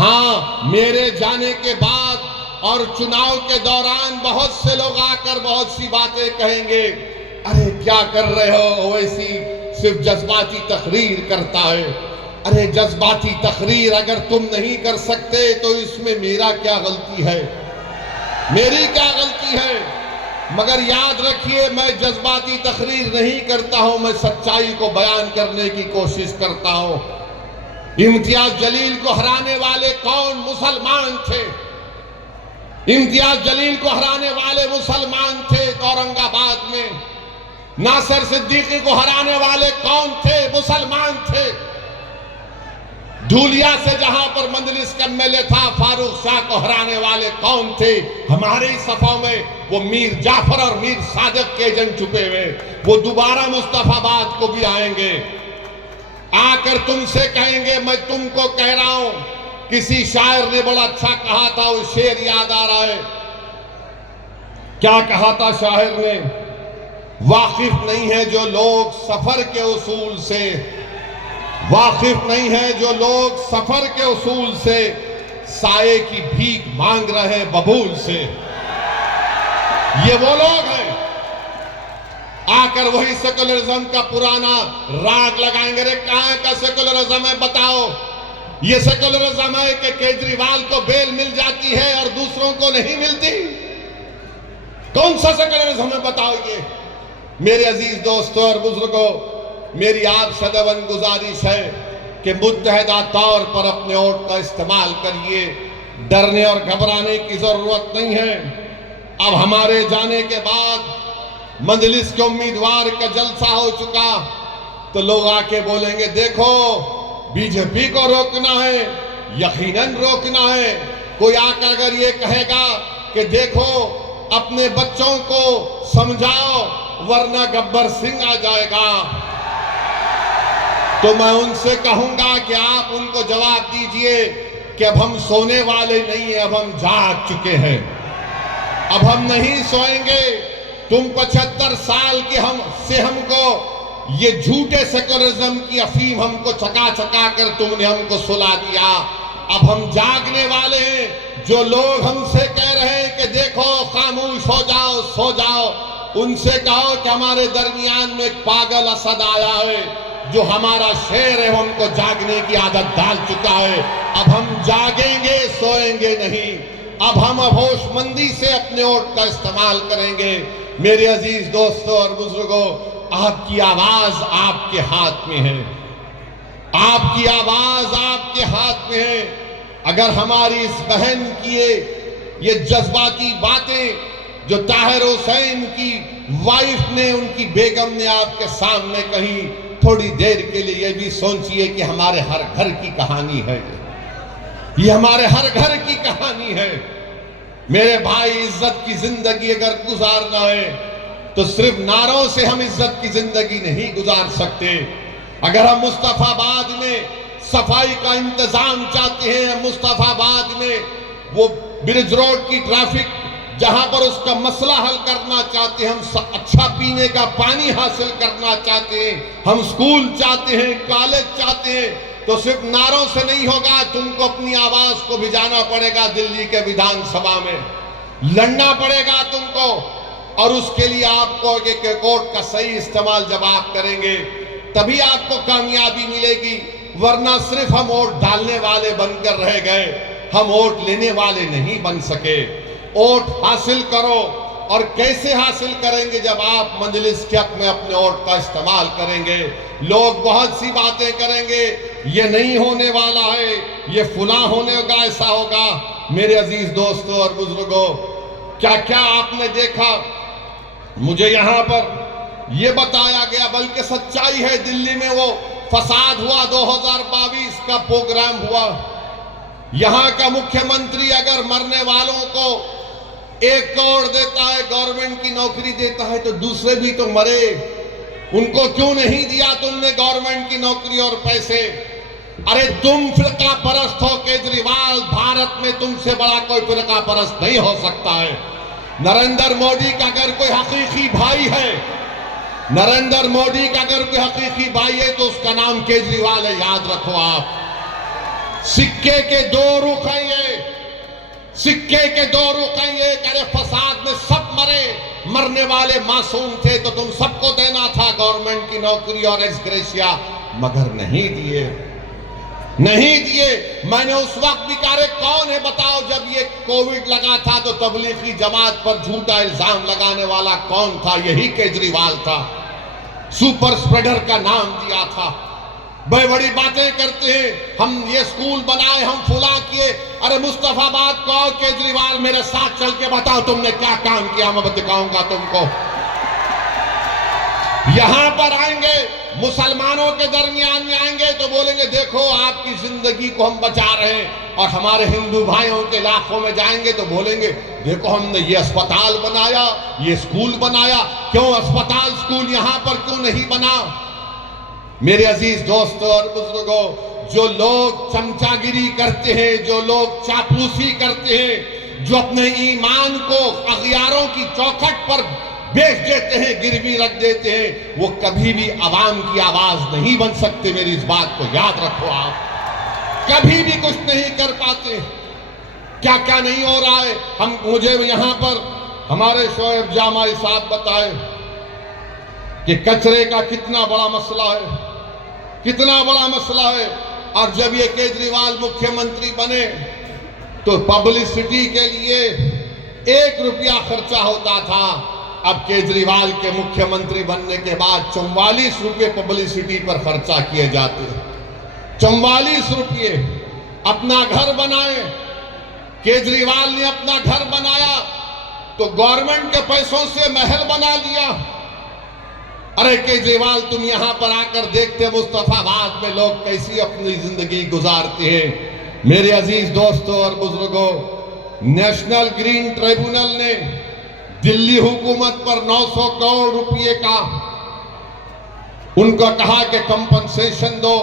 हाँ, मेरे जाने के बाद और चुनाव के दौरान बहुत से लोग आकर बहुत सी बातें कहेंगे, अरे क्या कर रहे हो, ओवैसी सिर्फ जज्बाती तकरीर करता है। अरे जज्बाती तकरीर अगर तुम नहीं कर सकते तो इसमें मेरा क्या गलती है, मेरी क्या गलती है। मगर याद रखिए, मैं जज्बाती तकरीर नहीं करता हूं, मैं सच्चाई को बयान करने की कोशिश करता हूं। इम्तियाज जलील को हराने वाले कौन मुसलमान थे? इम्तियाज जलील को हराने वाले मुसलमान थे औरंगाबाद में। नासिर सिद्दीकी को हराने वाले कौन थे? मुसलमान थे। धूलिया से जहां पर मंजलिस का एमएलए था, फारूक शाह को हराने वाले कौन थे? हमारे ही सफा में वो मीर जाफर और मीर सादिक के एजेंट छुपे हुए, वो दोबारा मुस्तफाबाद को भी आएंगे, आकर तुमसे कहेंगे मैं तुमको कह रहा हूं। किसी शायर ने बड़ा अच्छा कहा था, वो शेर याद आ रहा है। क्या कहा था शायर ने? वाकिफ नहीं है जो लोग सफर के उसूल से, वाकिफ नहीं है जो लोग सफर के उसूल से, साये की भीख मांग रहे हैं बबूल से। ये वो लोग हैं आकर वही सेकुलरिज्म का पुराना राग लगाएंगे। रे कहां का सेकुलरिज्म है बताओ? ये सेकुलरिज्म है कि केजरीवाल को बेल मिल जाती है और दूसरों को नहीं मिलती? कौन सा सेकुलरिज्म है बताओ ये? मेरे अजीज दोस्तों और बुजुर्गों, मेरी आप सदैवन गुजारिश है कि मुत्तहदा तौर पर अपने वोट का इस्तेमाल करिए। डरने और घबराने की जरूरत नहीं है। अब हमारे जाने के बाद मजलिस के उम्मीदवार का जलसा हो चुका, तो लोग आके बोलेंगे देखो बीजेपी को रोकना है, यकीनन रोकना है। कोई आकर अगर ये कहेगा कि देखो अपने बच्चों को समझाओ वरना गब्बर सिंह आ जाएगा, तो मैं उनसे कहूंगा कि आप उनको जवाब दीजिए कि अब हम सोने वाले नहीं है, अब हम जाग चुके हैं, अब हम नहीं सोएंगे। तुम 75 साल के हमको ये झूठे सेकुलरिज्म की अफीम हमको चका चका कर तुमने हमको सुला दिया। अब हम जागने वाले हैं। जो लोग हमसे कह रहे हैं कि देखो खामोश हो जाओ, सो जाओ, उनसे कहो कि हमारे दरमियान में एक पागल असद आया है जो हमारा शेर है, हमको जागने की आदत डाल चुका है। अब हम जागेंगे, सोएंगे नहीं। अब हम होशमंदी से अपने वोट का इस्तेमाल करेंगे। मेरे अजीज दोस्तों और बुजुर्गों, आपकी आवाज आपके हाथ में है, आपकी आवाज आपके हाथ में है। अगर हमारी इस बहन की ये जज्बाती बातें जो ताहिर हुसैन की वाइफ ने, उनकी बेगम ने आपके सामने कही, थोड़ी देर के लिए ये भी सोचिए कि हमारे हर घर की कहानी है, ये हमारे हर घर की कहानी है। मेरे भाई, इज्जत की जिंदगी अगर गुजारना है तो सिर्फ नारों से हम इज्जत की जिंदगी नहीं गुजार सकते। अगर हम मुस्तफाबाद में सफाई का इंतजाम चाहते हैं, मुस्तफाबाद में वो ब्रिज रोड की ट्रैफिक जहां पर उसका मसला हल करना चाहते हैं, हम अच्छा पीने का पानी हासिल करना चाहते हैं, हम स्कूल चाहते हैं, कॉलेज चाहते हैं, तो सिर्फ नारों से नहीं होगा। तुमको अपनी आवाज को भिजाना पड़ेगा, दिल्ली के विधानसभा में लड़ना पड़ेगा तुमको, और उसके लिए आपको एक वोट का सही इस्तेमाल जब आप करेंगे तभी आपको कामयाबी मिलेगी। वरना सिर्फ हम वोट डालने वाले बनकर रह गए, हम वोट लेने वाले नहीं बन सके। वोट हासिल करो, और कैसे हासिल करेंगे? जब आप मजलिस के हक में अपने वोट का इस्तेमाल करेंगे। लोग बहुत सी बातें करेंगे, ये नहीं होने वाला है, ये फुला होने का, ऐसा होगा। मेरे अजीज दोस्तों और बुजुर्गों, क्या क्या आपने देखा? मुझे यहां पर यह बताया गया, बल्कि सच्चाई है, दिल्ली में वो फसाद हुआ, 2022 का प्रोग्राम हुआ। यहां का मुख्यमंत्री अगर मरने वालों को 1 करोड़ देता है, गवर्नमेंट की नौकरी देता है, तो दूसरे भी तो मरे, उनको क्यों नहीं दिया तुमने गवर्नमेंट की नौकरी और पैसे? अरे तुम फिरका परस्त हो केजरीवाल, भारत में तुमसे बड़ा कोई फिरका परस्त नहीं हो सकता है। नरेंद्र मोदी का अगर कोई हकीकी भाई है, नरेंद्र मोदी का अगर कोई हकीकी भाई है तो उसका नाम केजरीवाल है, याद रखो आप। सिक्के के दो रुख हैं ये, सिक्के के दो रुख हैं ये। अरे फसाद में सब मरे, मरने वाले मासूम थे तो तुम सबको देना था गवर्नमेंट की नौकरी और एक्स ग्रेशिया, मगर नहीं दिए, नहीं दिए। मैंने उस वक्त भी कहा कौन है बताओ, जब ये कोविड लगा था तो तबलीगी जमात पर झूठा इल्जाम लगाने वाला कौन था? यही केजरीवाल था। सुपर स्प्रेडर का नाम दिया था। बड़ी बड़ी बातें करते हैं, हम ये स्कूल बनाए, हम फुला किए। अरे मुस्तफाबाद को आओ केजरीवाल, मेरे साथ चल के बताओ तुमने क्या काम किया, मैं दिखाऊंगा तुमको। यहां पर आएंगे, मुसलमानों के दरमियान में आएंगे तो बोलेंगे देखो आपकी जिंदगी को हम बचा रहे हैं, और हमारे हिंदू भाइयों के इलाकों में जाएंगे तो बोलेंगे देखो हमने ये अस्पताल बनाया, ये स्कूल बनाया। क्यों अस्पताल स्कूल यहां पर क्यों नहीं बना? मेरे अजीज दोस्तों और बुजुर्गों, जो लोग चमचागिरी करते हैं, जो लोग चापलूसी करते हैं, जो अपने ईमान को अगियारों की चौखट पर बेच देते हैं, गिरवी रख देते हैं, वो कभी भी आवाम की आवाज नहीं बन सकते। मेरी इस बात को याद रखो, आप कभी भी कुछ नहीं कर पाते। क्या क्या नहीं हो रहा है, मुझे यहां पर हमारे शोएब जामाई साहब बताए कि कचरे का कितना बड़ा मसला है, कितना बड़ा मसला है। और जब ये केजरीवाल मुख्यमंत्री बने तो पब्लिसिटी के लिए 1 रुपया खर्चा होता था। अब केजरीवाल के मुख्यमंत्री बनने के बाद 44 रुपये पब्लिसिटी पर खर्चा किए जाते हैं। 44 रुपये। अपना घर बनाए, केजरीवाल ने अपना घर बनाया तो गवर्नमेंट के पैसों से महल बना लिया। अरे केजरीवाल तुम यहां पर आकर देखते मुस्तफाबाद में लोग कैसी अपनी जिंदगी गुजारते हैं। मेरे अजीज दोस्तों और बुजुर्गों, नेशनल ग्रीन ट्रिब्यूनल ने दिल्ली हुकूमत पर 900 करोड़ रुपए का उनको कहा कि कंपनसेशन दो,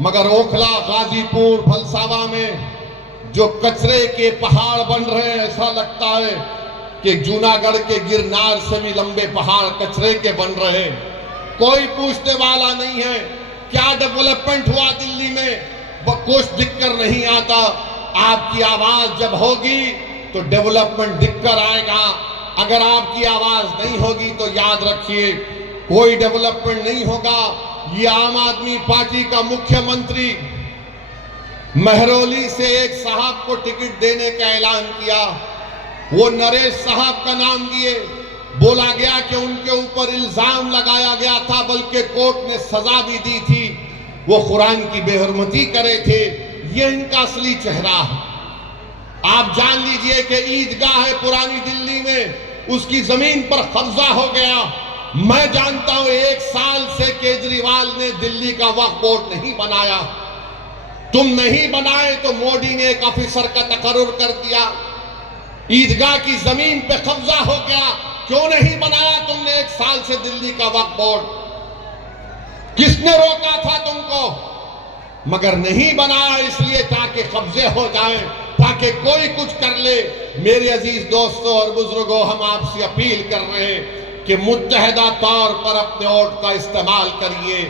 मगर ओखला, गाजीपुर, फलसावा में जो कचरे के पहाड़ बन रहे हैं, ऐसा लगता है कि जूनागढ़ के गिरनार से भी लंबे पहाड़ कचरे के बन रहे हैं। कोई पूछने वाला नहीं है क्या डेवलपमेंट हुआ दिल्ली में, कुछ दिक्कत नहीं आता। आपकी आवाज जब होगी तो डेवलपमेंट दिक्कत आएगा। अगर आपकी आवाज नहीं होगी तो याद रखिए कोई डेवलपमेंट नहीं होगा। ये आम आदमी पार्टी का मुख्यमंत्री महरौली से एक साहब को टिकट देने का ऐलान किया, वो नरेश साहब का नाम दिए। बोला गया कि उनके ऊपर इल्जाम लगाया गया था, बल्कि कोर्ट ने सजा भी दी थी, वो कुरान की बेहरमती करे थे। ये इनका असली चेहरा है। आप जान लीजिए कि ईदगाह है पुरानी दिल्ली में, उसकी जमीन पर कब्जा हो गया। मैं जानता हूं 1 साल से केजरीवाल ने दिल्ली का वक्फ बोर्ड नहीं बनाया। तुम नहीं बनाए तो मोदी ने एक ऑफिसर का तकर्रुर कर दिया। ईदगाह की जमीन पे कब्जा हो गया, क्यों नहीं बनाया तुमने 1 साल से दिल्ली का वक्फ बोर्ड? किसने रोका था तुमको? मगर नहीं बनाया इसलिए ताकि कब्जे हो जाएं, ताकि कोई कुछ कर ले। मेरे अजीज दोस्तों और बुजुर्गों, हम आपसे अपील कर रहे हैं कि मुत्तहदा तौर पर अपने वोट का इस्तेमाल करिए।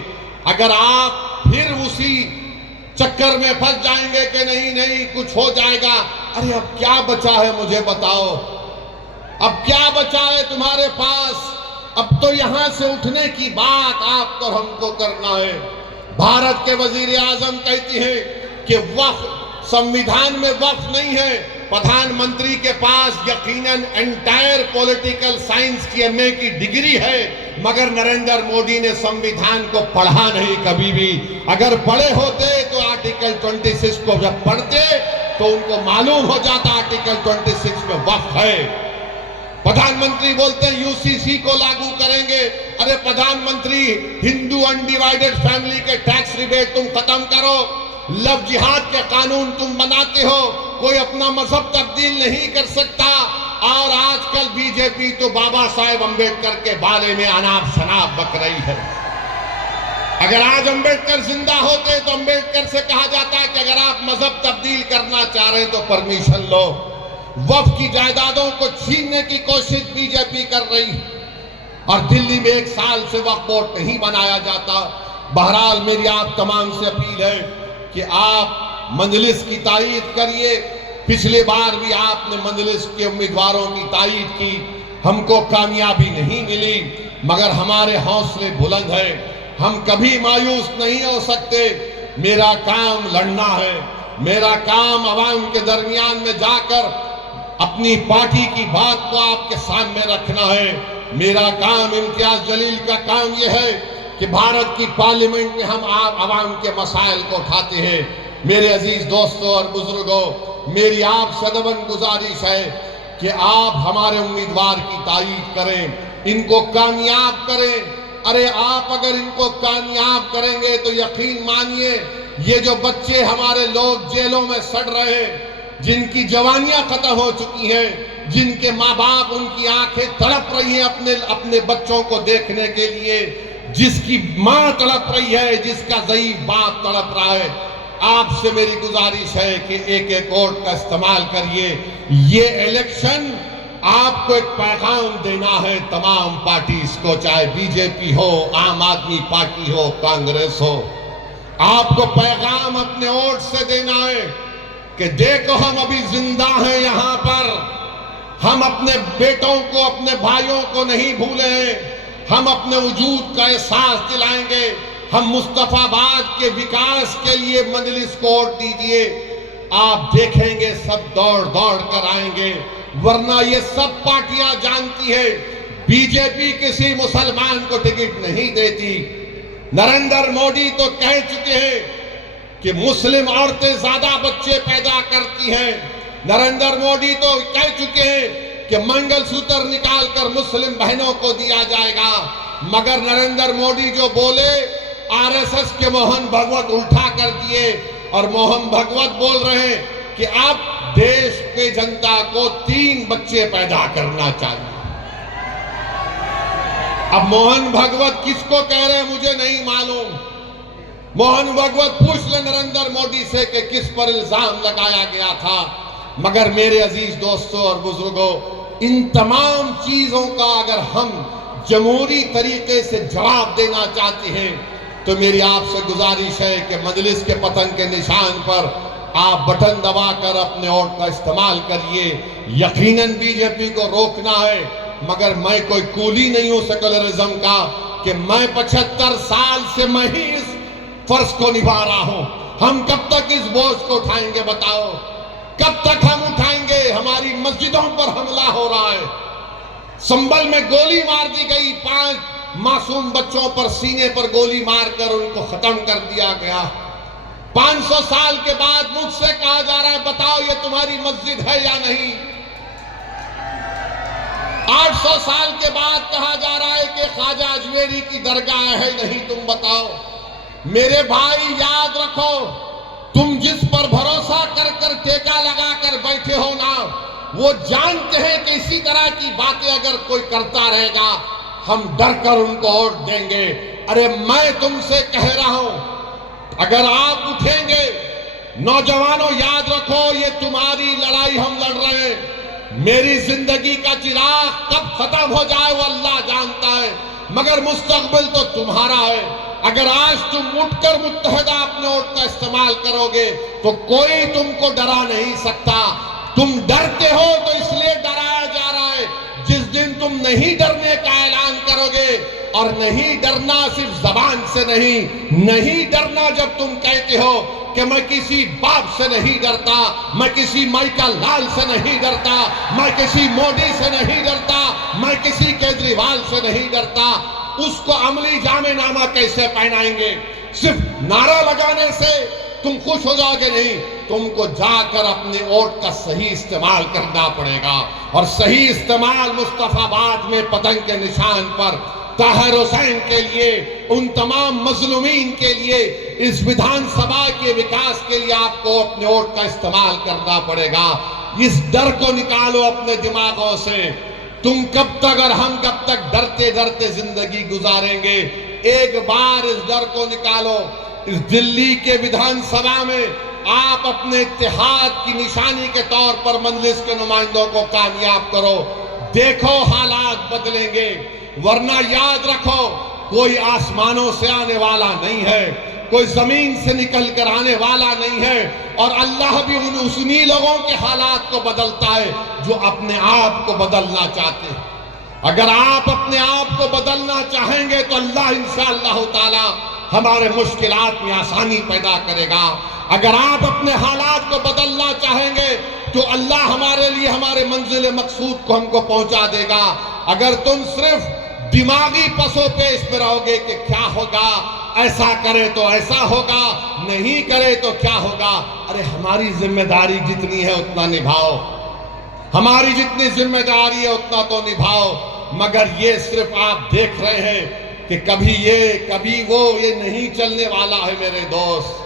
अगर आप फिर उसी चक्कर में फंस जाएंगे कि नहीं नहीं कुछ हो जाएगा, अरे अब क्या बचा है मुझे बताओ, अब क्या बचा है तुम्हारे पास? अब तो यहां से उठने की बात आपको हमको करना है। भारत के वजीर आजम कहती है कि वक्फ संविधान में वक्फ नहीं है। प्रधानमंत्री के पास यकीनन एंटायर पॉलिटिकल साइंस की एमए की डिग्री है, मगर नरेंद्र मोदी ने संविधान को पढ़ा नहीं कभी भी। अगर पढ़े होते तो आर्टिकल 26 को जब पढ़ते तो उनको मालूम हो जाता आर्टिकल 26 में वक्फ है। प्रधानमंत्री बोलते हैं यूसीसी को लागू करेंगे। अरे प्रधानमंत्री, हिंदू अनडिवाइडेड फैमिली के टैक्स रिबेट तुम खत्म करो, लव जिहाद के कानून तुम बनाते हो, कोई अपना मजहब तब्दील नहीं कर सकता। और आजकल बीजेपी तो बाबा साहेब अंबेडकर के बारे में अनाप शनाप बक रही है। अगर आज अंबेडकर जिंदा होते तो अंबेडकर से कहा जाता है कि अगर आप मजहब तब्दील करना चाह रहे हैं तो परमिशन लो। वक्फ की जायदादों को छीनने की कोशिश बीजेपी कर रही है, और दिल्ली में 1 साल से वक्फ बोर्ड नहीं बनाया जाता। बहरहाल मेरी आप तमाम से अपील है कि आप मंजलिस की तायीद करिए। पिछले बार भी आपने मंजलिस के उम्मीदवारों की तायीद की, हमको कामयाबी नहीं मिली, मगर हमारे हौसले बुलंद हैं, हम कभी मायूस नहीं हो सकते। मेरा काम लड़ना है, मेरा काम अवाम के दरमियान में जाकर अपनी पार्टी की बात को आपके सामने रखना है। मेरा काम, इम्तियाज जलील का काम यह है कि भारत की पार्लियामेंट में हम आवाम के मसाइल को उठाते हैं। मेरे अजीज दोस्तों और बुजुर्गों, मेरी आप सदबन गुजारिश है कि आप हमारे उम्मीदवार की तायीद करें, इनको कामयाब करें। अरे आप अगर इनको कामयाब करेंगे तो यकीन मानिए ये जो बच्चे हमारे लोग जेलों में सड़ रहे हैं, जिनकी जवानियां खत्म हो चुकी हैं, जिनके माँ बाप, उनकी आंखें तड़प रही हैं अपने बच्चों को देखने के लिए, जिसकी माँ तड़प रही है, जिसका ज़ईफ बाप तड़प रहा है, आपसे मेरी गुजारिश है कि एक एक वोट का इस्तेमाल करिए। ये इलेक्शन आपको एक पैगाम देना है तमाम पार्टीज को, चाहे बीजेपी हो, आम आदमी पार्टी हो, कांग्रेस हो। आपको पैगाम अपने वोट से देना है कि देखो हम अभी जिंदा हैं यहाँ पर, हम अपने बेटों को, अपने भाइयों को नहीं भूले हैं, हम अपने वजूद का एहसास दिलाएंगे। हम मुस्तफाबाद के विकास के लिए मजलिस को वोट दीजिए। आप देखेंगे सब दौड़ दौड़ कर आएंगे, वरना ये सब पार्टियां जानती है बीजेपी किसी मुसलमान को टिकट नहीं देती। नरेंद्र मोदी तो कह चुके हैं कि मुस्लिम औरतें ज्यादा बच्चे पैदा करती हैं। नरेंद्र मोदी तो कह चुके हैं कि मंगलसूत्र निकालकर मुस्लिम बहनों को दिया जाएगा, मगर नरेंद्र मोदी जो बोले, आरएसएस के मोहन भागवत उल्टा कर दिए और मोहन भागवत बोल रहे हैं कि अब देश के जनता को 3 बच्चे पैदा करना चाहिए। अब मोहन भागवत किसको कह रहे हैं मुझे नहीं मालूम। मोहन भागवत पूछ ले नरेंद्र मोदी से कि किस पर इल्जाम लगाया गया था। मगर मेरे अजीज दोस्तों और बुजुर्गों, इन तमाम चीजों का अगर हम जमहूरी तरीके से जवाब देना चाहते हैं तो मेरी आपसे गुजारिश है कि मजलिस के पतंग के निशान पर आप बटन दबाकर अपने वोट का इस्तेमाल करिए। यकीनन बीजेपी को रोकना है, मगर मैं कोई कूली नहीं हूं सेकुलरिज्म का कि मैं 75 साल से मैं ही इस फर्ज को निभा रहा हूं। हम कब तक इस बोझ को उठाएंगे बताओ? कब तक हम उठाएंगे? हमारी मस्जिदों पर हमला हो रहा है, संभल में गोली मार दी गई, 5 मासूम बच्चों पर सीने पर गोली मारकर उनको खत्म कर दिया गया। 500 साल के बाद मुझसे कहा जा रहा है बताओ ये तुम्हारी मस्जिद है या नहीं। 800 साल के बाद कहा जा रहा है कि ख्वाजा अजमेरी की दरगाह है नहीं, तुम बताओ। मेरे भाई याद रखो, तुम जिस पर भरोसा कर कर टेका लगा कर बैठे हो ना, वो जानते हैं कि इसी तरह की बातें अगर कोई करता रहेगा हम डर कर उनको वोट देंगे। अरे मैं तुमसे कह रहा हूं, अगर आप उठेंगे, नौजवानों याद रखो ये तुम्हारी लड़ाई हम लड़ रहे हैं। मेरी जिंदगी का चिराग कब खत्म हो जाए वो अल्लाह जानता है, मगर मुस्तकबिल तो तुम्हारा है। अगर आज तुम उठकर मुत्तहदा अपने वोट का इस्तेमाल करोगे तो कोई तुमको डरा नहीं सकता। तुम डरते हो तो इसलिए डराया जा रहा है। जिस दिन तुम नहीं डरने का ऐलान करोगे, और नहीं डरना सिर्फ जबान से नहीं डरना जब तुम कहते हो कि मैं किसी बाप से नहीं डरता, मैं किसी माइकल लाल से नहीं डरता, मैं किसी मोदी से नहीं डरता, मैं किसी केजरीवाल से नहीं डरता, उसको अमली जामेनामा कैसे पहनाएंगे? सिर्फ नारा लगाने से तुम खुश हो जाओगे नहीं, तुमको जाकर अपने वोट का सही इस्तेमाल करना पड़ेगा। और सही इस्तेमाल मुस्तफाबाद में पतंग के निशान पर ताहिर हुसैन के लिए, उन तमाम मजलूमीन के लिए, इस विधानसभा के विकास के लिए आपको अपने वोट का इस्तेमाल करना पड़ेगा। इस डर को निकालो अपने दिमागों से। तुम कब तक और हम कब तक डरते डरते जिंदगी गुजारेंगे? एक बार इस डर को निकालो। इस दिल्ली के विधानसभा में आप अपने इत्तेहाद की निशानी के तौर पर मजलिस के नुमाइंदों को कामयाब करो। देखो हालात बदलेंगे, वरना याद रखो कोई आसमानों से आने वाला नहीं है। कोई जमीन से निकल कर आने वाला नहीं है। और अल्लाह भी उन्हीं लोगों के हालात को बदलता है जो अपने आप को बदलना चाहते हैं। अगर आप अपने आप को बदलना चाहेंगे तो अल्लाह इंशाअल्लाह ताला हमारे मुश्किलात में आसानी पैदा करेगा। अगर आप अपने हालात को बदलना चाहेंगे तो अल्लाह हमारे लिए हमारे मंजिल मकसूद को हमको पहुंचा देगा। अगर तुम सिर्फ दिमागी पसो पेश में रहोगे कि क्या होगा, ऐसा करे तो ऐसा होगा, नहीं करे तो क्या होगा, अरे हमारी जिम्मेदारी जितनी है उतना निभाओ, हमारी जितनी जिम्मेदारी है उतना तो निभाओ। मगर ये सिर्फ आप देख रहे हैं कि कभी ये कभी वो, ये नहीं चलने वाला है मेरे दोस्त।